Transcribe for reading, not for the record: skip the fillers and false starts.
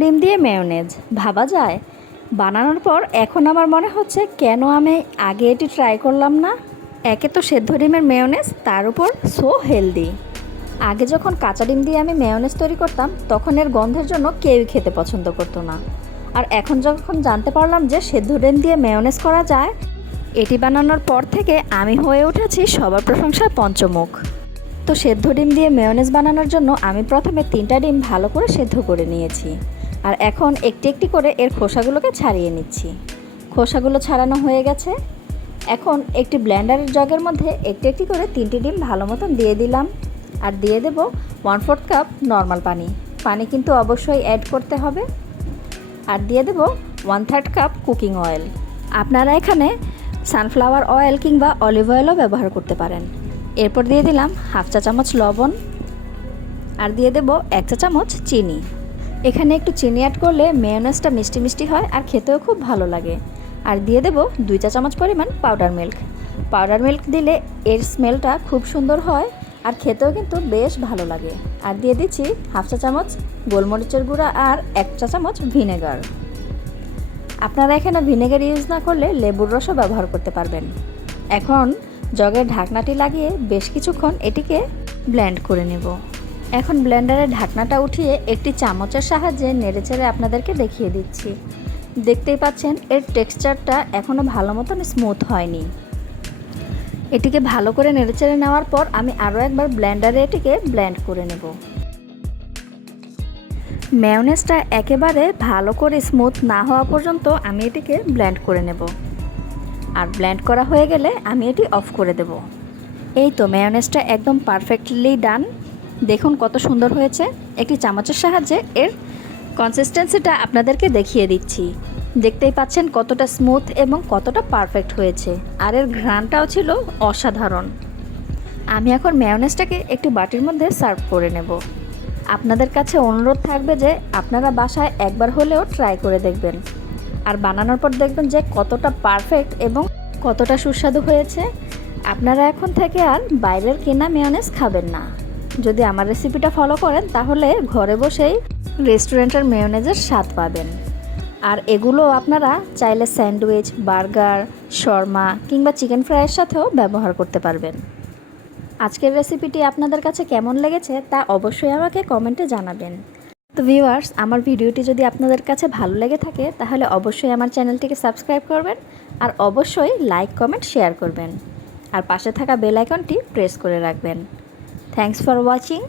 ডিম দিয়ে মেয়োনেজ ভাবা যায়? বানানোর পর এখন আমার মনে হচ্ছে কেন আমি আগে এটি ট্রাই করলাম না। একে তো সেদ্ধ ডিমের মেয়োনেজ, তার উপর সো হেলদি। আগে যখন কাঁচা ডিম দিয়ে আমি মেয়োনেজ তৈরি করতাম তখন এর গন্ধের জন্য কেউই খেতে পছন্দ করতো না। আর এখন যখন জানতে পারলাম যে সেদ্ধ ডিম দিয়ে মেয়োনেজ করা যায়, এটি বানানোর পর থেকে আমি হয়ে উঠেছি সবার প্রশংসায় পঞ্চমুখ। তো সেদ্ধ ডিম দিয়ে মেয়োনেজ বানানোর জন্য আমি প্রথমে 3টা ডিম ভালো করে সেদ্ধ করে নিয়েছি। আর এখন একটি একটি করে এর খোসাগুলোকে ছাড়িয়ে নিচ্ছি। খোসাগুলো ছাড়ানো হয়ে গেছে। এখন একটি ব্লেন্ডারের জগের মধ্যে একটি একটি করে 3টি ডিম ভালো মতন দিয়ে দিলাম। আর দিয়ে দেব 1/4 কাপ নর্মাল পানি। পানি কিন্তু অবশ্যই অ্যাড করতে হবে। আর দিয়ে দেব 1/3 কাপ কুকিং অয়েল। আপনারা এখানে সানফ্লাওয়ার অয়েল কিংবা অলিভ অয়েলও ব্যবহার করতে পারেন। এরপর দিয়ে দিলাম 1/2 চা চামচ লবণ। আর দিয়ে দেব 1 চা চামচ চিনি। এখানে একটু চিনি অ্যাড করলে মেয়োনেজটা মিষ্টি মিষ্টি হয় আর খেতেও খুব ভালো লাগে। আর দিয়ে দেব 2 চা চামচ পরিমাণ পাউডার মিল্ক। পাউডার মিল্ক দিলে এর স্মেলটা খুব সুন্দর হয় আর খেতেও কিন্তু বেশ ভালো লাগে। আর দিয়ে দিচ্ছি 1/2 চা চামচ গোলমরিচের গুঁড়া আর 1 চা চামচ ভিনেগার। আপনারা এখানে ভিনেগার ইউজ না করলে লেবুর রসও ব্যবহার করতে পারবেন। এখন জগের ঢাকনাটি লাগিয়ে বেশ কিছুক্ষণ এটিকে ব্লেন্ড করে নেব। এখন ব্লেন্ডারের ঢাকনাটা উঠিয়ে একটি চামচের সাহায্যে নেড়েচেড়ে আপনাদেরকে দেখিয়ে দিচ্ছি। দেখতেই পাচ্ছেন এর টেক্সচারটা এখনও ভালো মতন স্মুথ হয়নি। এটিকে ভালো করে নেড়েচেড়ে নেওয়ার পর আমি আরও একবার ব্লেন্ডারে এটিকে ব্লেন্ড করে নেব। মেয়োনেজটা একেবারে ভালো করে স্মুথ না হওয়া পর্যন্ত আমি এটিকে ব্লেন্ড করে নেব। আর ব্লেন্ড করা হয়ে গেলে আমি এটি অফ করে দেব। এই তো মেয়োনেজটা একদম পারফেক্টলি ডান। দেখুন কত সুন্দর হয়েছে। একটি চামচের সাহায্যে এর কনসিস্টেন্সিটা আপনাদেরকে দেখিয়ে দিচ্ছি। দেখতেই পাচ্ছেন কতটা স্মুথ এবং কতটা পারফেক্ট হয়েছে। আর এর ঘ্রাণটাও ছিল অসাধারণ। আমি এখন মেয়োনেজটাকে একটি বাটির মধ্যে সার্ভ করে নেব। আপনাদের কাছে অনুরোধ থাকবে যে আপনারা বাসায় একবার হলেও ট্রাই করে দেখবেন। আর বানানোর পর দেখবেন যে কতটা পারফেক্ট এবং কতটা সুস্বাদু হয়েছে। আপনারা এখন থেকে আর বাইরের কেনা মেয়োনেজ খাবেন না। যদি আমার রেসিপিটা ফলো করেন তাহলে ঘরে বসেই রেস্টুরেন্টের মেয়োনেজের স্বাদ পাবেন। আর এগুলো আপনারা চাইলে স্যান্ডউইচ, বার্গার, শর্মা কিংবা চিকেন ফ্রাইয়ের সাথেও ব্যবহার করতে পারবেন। আজকের রেসিপিটি আপনাদের কাছে কেমন লেগেছে তা অবশ্যই আমাকে কমেন্টে জানাবেন। তো ভিউয়ার্স, আমার ভিডিওটি যদি আপনাদের কাছে ভালো লেগে থাকে তাহলে অবশ্যই আমার চ্যানেলটিকে সাবস্ক্রাইব করবেন আর অবশ্যই লাইক, কমেন্ট, শেয়ার করবেন। আর পাশে থাকা বেল আইকনটি প্রেস করে রাখবেন। Thanks for watching.